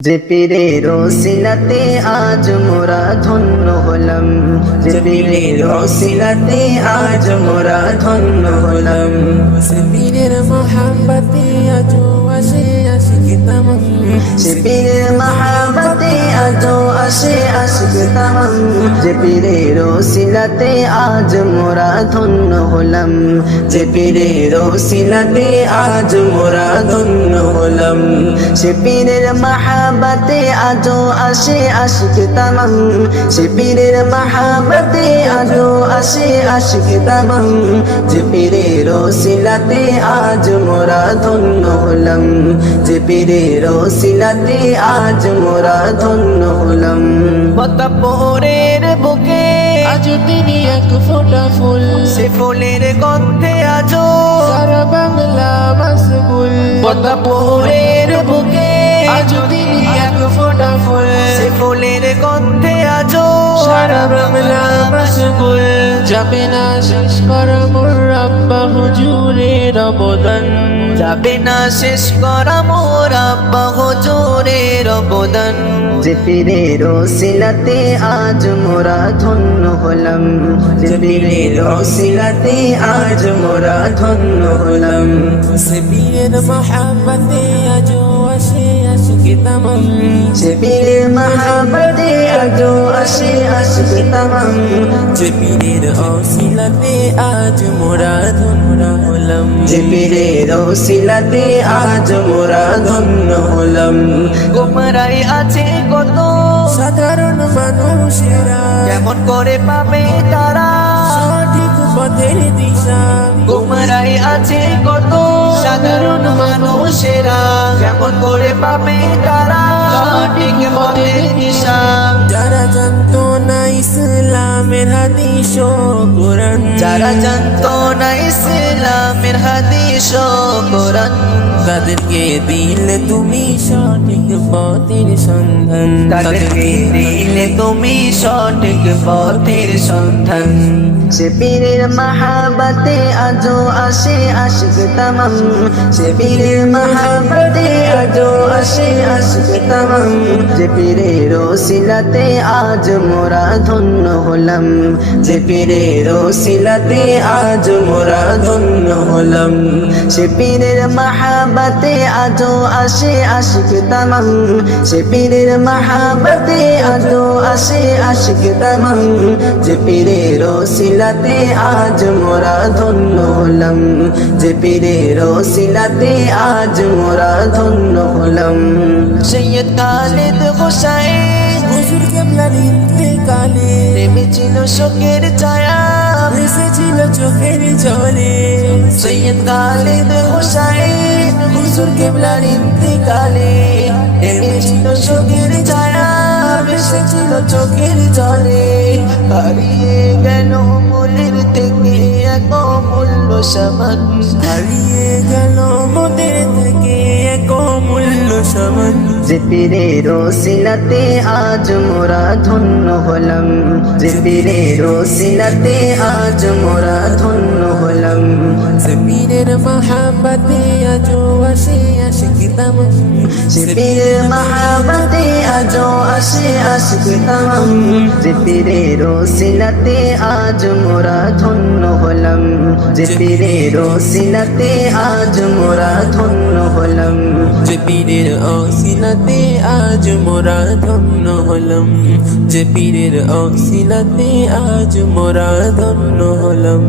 যে পীরের রসিলাতে আজ মোরা ধন্য হলাম। যে পীরের রসিলাতে আজ মোরা ধন্য হলাম। পীরের মহাব্বতে আজ আসে আশিক তামাম সে পীরের আসে আশিক তামাম যে পীরের ওসিলাতে আজ মোরা ধন্য হলাম যে পীরের ওসিলাতে আজ মোরা ধন্য হলাম সে পীরের মহাবতে আজ আসে আশিক তামাম সে পীরের মহাবতে আজ আসে আশিক তামাম যে পীরের ওসিলাতে আজ মোরা ধন্য হলাম যে পীরের ওসিলাতে আজ মোরা ধন্য হলাম পরের বুকে। আজ তিনি এক ফোটা ফুল। সে ফুলের গন্ধে আজ সারা বাংলা মাসগুল পরের বুকে। আজ তিনি এক ফোটা ফুল। সে ফুলের গন্ধে আজ সারা বাংলা মাসগুল যাবে না শেষ করা মোর আব্বা হুজুরের অবদান। যাবে না শেষ করা মোর আব্বা হুজুরের অবদান। যে পীরের শিলাতে আজ মোরা ধন্য হলাম। যে পীরের শিলাতে আজ মোরা ধন্য হলাম। সে পীরের মহাব্বতে আজ পীরের মহাবতে আজ আসে তামাম। মোরা ধন্য হলাম। যে পীরের আজ মোরা ধন্য হলাম। গোমরাই আছে কত সাধারণ মানুষেরা। কেমন করে পাবে তারা? সঠিক পথের দিশা। গোমরাই আছে কত সাধারণ মানুষেরা? কেমন করে পাবে তারা সঠিক পথের দিশা যারা জানতো ইসলামের হাদিস ও কোরআন। যারা জানতো না ইসলামের হাদিস ও কোরআন। তাদেরকে দিলে তুমি সঠিক পথের সন্ধান। তাদেরকে দিলে তুমি সঠিক পথের সন্ধান। সে পীরের মহাবতে আজো আসে আশিক তামাম। সে পীরের মহাবতে আজো আসে আশিক তামাম। যে পীরের ওসিলাতে আজ মোরা ধন্য হলাম। যে পীরের ওসিলাতে আজ মোরা ধন্য হলাম। সে পীরের মহাবতে আজো আসে আশিক তামাম। সে পীরের মহাবতে আজো আসে আশিক তামাম। যে পীরের ওসিলাতে আজ মোরা ধন্য হলাম। যে পীরের ওসিলাতে আজ মোরা ধন্য হলাম। সৈয়দ খালিদ হোসাইন। হুজুর কেবলার ইন্তেকালে নেমে ছিল শোকের ছায়া। এসেছিল চোখের জলে। সৈয়দ খালিদ হোসাইন। হুজুর কেবলার ইন্তিকালে। নেমেছিল শোকের ছায়া। ভেসেছিল চোখের জলে। হারিয়ে গেল মনের থেকে এক মূল্য সমান। হারিয়ে গেল মোদের থেকে এক মূল্য যে পীরের ওসিলাতে আজ মোরা ধন্য হলাম। যে পীরের ওসিলাতে আজ মোরা ধন্য হলাম। সে পীরের মহাব্বতে আজো আসে আশিক তামাম যে পীরের মহাবতে আজ আসে আশিক তামাম যে পীরের ওসিলাতে আজ মোরা ধন্য হলাম। যে পীরের ওসিলাতে আজ মোরা ধন্য হলাম। যে পীরের অশিলাতে আজ মোরা ধন্য হলম। যে পীরের অসিলাতে আজ মোরা ধন্য হলাম।